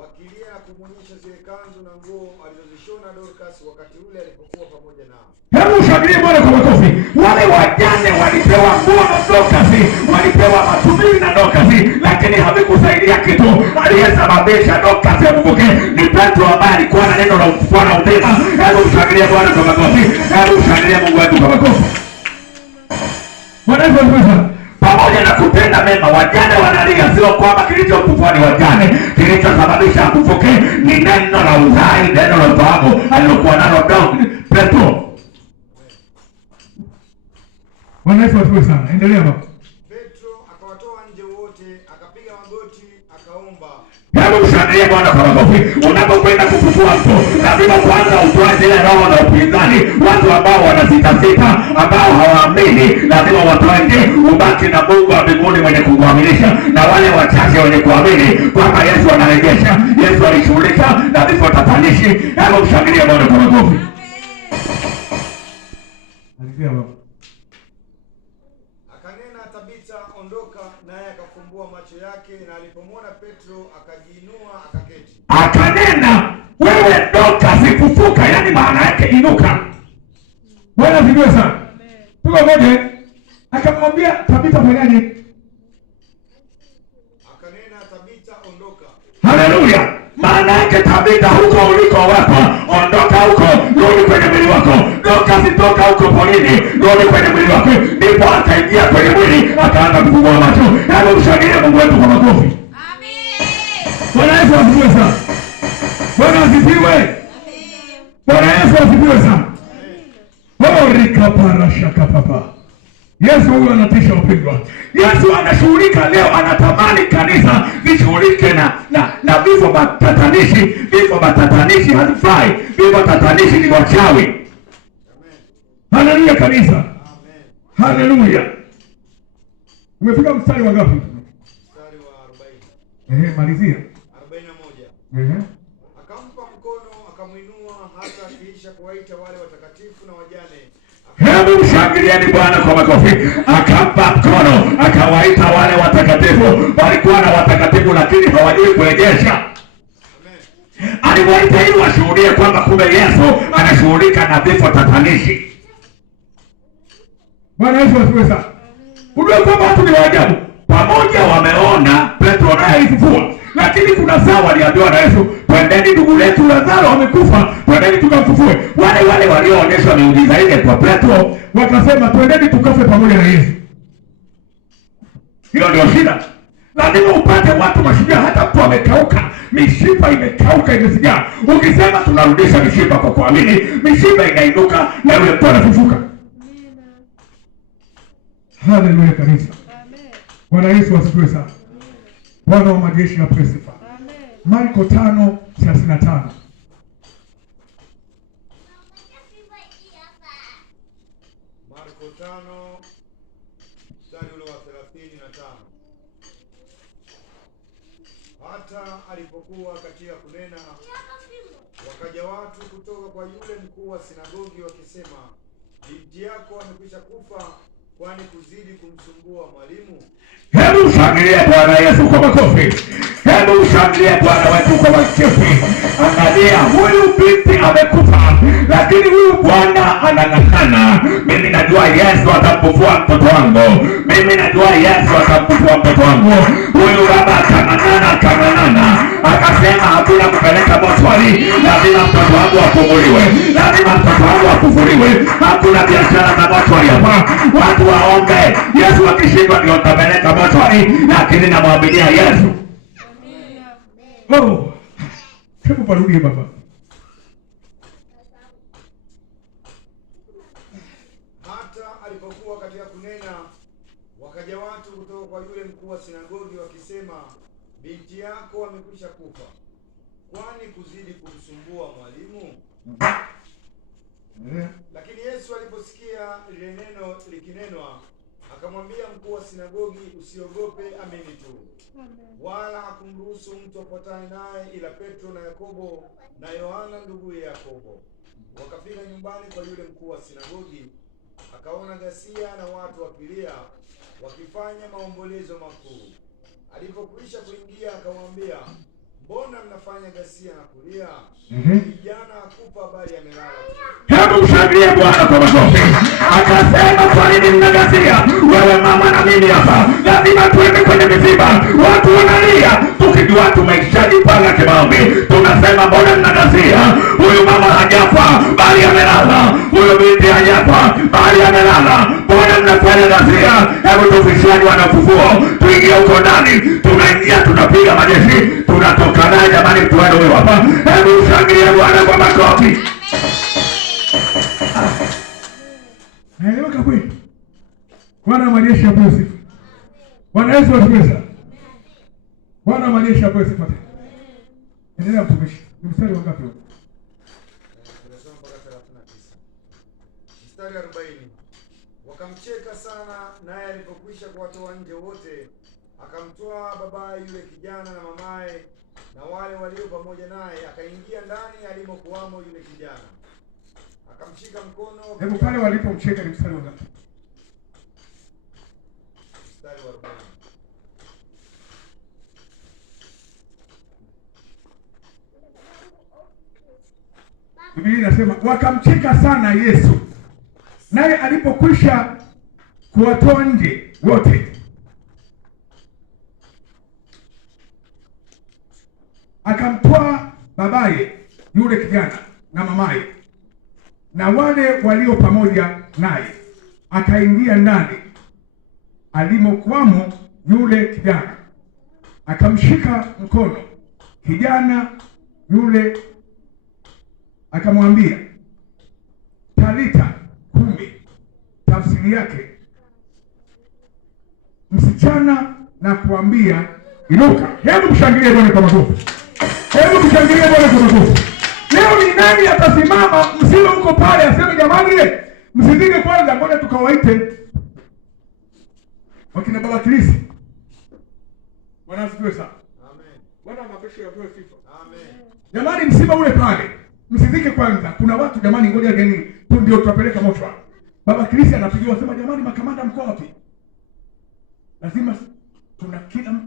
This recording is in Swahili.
wakilia na kumwonyesha zile kanzu na nguo alizozishona Dorcas wakati ule alipokuwa pamoja nao. Hebu shangilie Bwana kwa makofi. Wale wajane walipewa nguo na Dorcas, walipewa matumizi na Dorcas, lakini havikusaidia kitu. Aliyesababisha Dorcas avuke ni Petro ambaye alikuwa na neno la Bwana uzima. Hebu shangilie Bwana kwa makofi. Hebu shangilie Mungu wetu kwa makofi. Bwana Yesu asifiwe. Pamoja na kutenda mema, wajane wanalia, sio kwamba kilichokufua ni wajane. Kilichosababisha akufuke ni neno la uzai, neno la fahamu alilokuwa nalo Petro. Bwana Yesu asifiwe sana. Endelea baba. Petro akawatoa nje wote, akapiga magoti, akaomba. Hebu mshangilie Bwana kwa makofi. Unapokwenda kufufua mtu, lazima kwanza utoe zile roho na upinzani. Watu ambao wanasitasita, ambao hawaamini, lazima watoe nje, ubaki na Mungu wa mbinguni mwenye kukuaminisha, na wale wachache wenye kuamini kwamba Yesu anarejesha. Yesu alishughulika na vifo tatanishi. Hebu mshangilie Bwana kwa makofi. Alisikia baba. Akanena, Tabita, ondoka, naye akafumbua macho yake, na alipomwona Petro akajiinua akaketi. Akanena, wewe Dorcas fufuka, yani maana yake inuka. Bwana asifiwe sana. Tuko moja. Akamwambia Tabita fanyaje? Akanena, Tabita, ondoka. Haleluya. Maana yake Tabita, huko uliko wapo, ondoka huko, rudi kwenye mwili wako. Dorcas, toka huko polini, rudi kwenye mwili wako. Ndipo akaingia kwenye mwili, akaanza kufungua macho. Hebu mshangilie Mungu wetu kwa makofi. Amen. Bwana Yesu asifiwe sana. Bwana asifiwe. Amen. Bwana Yesu asifiwe sana. Amen. Rika parashaka papa. Yesu huyu anatisha wapendwa. Yesu anashughulika leo, anatamani kanisa lishughulike na vifo matatanishi. Vifo matatanishi hazifai. Vifo tatanishi ni wachawi. Amen. Haleluya kanisa. Amen. Haleluya. Umefika mstari wa ngapi? Mstari wa 40. Malizia. 41. Akampa mkono, akamuinua hata akiisha kuwaita wale watakatifu na wajane. Hebu mshangilieni Bwana kwa makofi. Akampa mkono, akawaita wale watakatifu. Walikuwa na watakatifu lakini hawajui kurejesha. Amen. Aliwaita ili washuhudie kwamba kumbe Yesu anashughulika na vifo tatanishi. Bwana Yesu asifiwe sana. Unajua kwamba watu ni waajabu. Pamoja wameona Petro naye alifufua, lakini kuna saa waliambiwa na Yesu, twendeni ndugu letu Lazaro amekufa, twendeni tukamfufue. Wale walioonyeshwa miujiza ile kwa Petro wakasema twendeni tukafe pamoja na Yesu. Hilo ndio shida. Lazima upate watu mashujaa. Hata mtu amekauka, mishipa imekauka, imesigaa, ukisema tunarudisha mishipa kwa kuamini, mishipa inainuka na yule mtu anafufuka. Haleluya kanisa. Amen. Bwana Yesu asifiwe sana. Bwana wa majeshi apewe sifa. Amen. Marko 5:35. Marko 5 mstari ule wa 35. Hata alipokuwa katika kunena, wakaja watu kutoka kwa yule mkuu wa sinagogi wakisema, binti yako amekwisha kufa, kwani kuzidi kumsumbua mwalimu? Hebu shangilie Bwana Yesu kwa makofi. Hebu shangilie Bwana wetu kwa makofi. Angalia, huyu binti amekufa, lakini huyu bwana anang'ang'ana. Mimi najua Yesu atamfufua mtoto wangu. Mimi najua Yesu atamfufua mtoto wangu. Huyu baba akang'ang'ana, akasema hakuna kupeleka mochwari, lazima mtoto wangu afunguliwe, lazima mtoto wangu afufuliwe. Hakuna biashara na mochwari hapa. Watu waombe. Yesu akishindwa ndio utapeleka mochwari, lakini namwaminia Yesu. Oh. Hebu parudie baba. Hata alipokuwa katika kunena, wakaja watu kutoka kwa yule mkuu wa sinagogi wakisema, binti yako amekwisha kufa, kwani kuzidi kumsumbua mwalimu? Lakini Yesu aliposikia lile neno likinenwa, akamwambia mkuu wa sinagogi, usiogope, amini tu. Wala hakumruhusu mtu apatane naye ila Petro na Yakobo na Yohana nduguye Yakobo. Wakafika nyumbani kwa yule mkuu wa sinagogi, akaona ghasia na watu wakilia, wakifanya maombolezo makuu. Alipokwisha kuingia, akamwambia, mbona mnafanya ghasia na kulia? Kijana akufa bali amelala. Hebu mshangilie Bwana kwa makofi. Akasema, kwa nini mnaghasia? Wewe mama na mimi hapa lazima tuende kwenye misiba. Watu wanalia tukijua tumeshajipanga kimaombi. Tunasema, mbona mnaghasia? Huyu mama hajafa bali amelala. Huyu binti hajafa bali amelala. Mbona mnafanya ghasia? Hebu tufishani wanafufuo. Tuingie huko ndani. Tunaingia, tunapiga majeshi. Tunatoka naye jamani, tuende huyo hapa. Hebu mshangilie Bwana kwa makofi. Naeleweka kweli? Bwana majeshi apewe sifa. Bwana Yesu asifiwe. Bwana majeshi apewe sifa. Endelea mtumishi. Ni mstari wa ngapi huo? Tunasoma mpaka 39. Mstari 40. Wakamcheka sana, naye alipokwisha kuwatoa nje wote, akamtoa babaye yule kijana na mamaye na wale walio pamoja naye, akaingia ndani alimokuwamo yule kijana. Akamshika mkono. Hebu pale walipomcheka ni mstari wa ngapi? Mstari wa 40. Biblia inasema wakamcheka sana Yesu, naye alipokwisha kuwatoa nje wote, akamtoa babaye yule kijana na mamaye na wale walio pamoja naye, akaingia ndani alimokuwamo yule kijana, akamshika mkono kijana yule, akamwambia, Talita kumi, tafsiri yake, msichana na kuambia inuka. Hebu mshangilie Bwana kwa makofi. Hebu mshangilie Bwana kwa makofi. Leo ni nani atasimama msilo huko pale aseme, jamani ile msizike kwanza, ngoja tukawaite wakina baba Kristo. Bwana asifiwe sana. Amen. Bwana mapeshi ya sifa. Amen. Jamani, msiba ule pale msizike kwanza. Kuna watu jamani, ngoja gani tu ndio tutapeleka moto. Baba Kristo anapigiwa, sema jamani, makamanda mko wapi? Lazima tuna kila mtu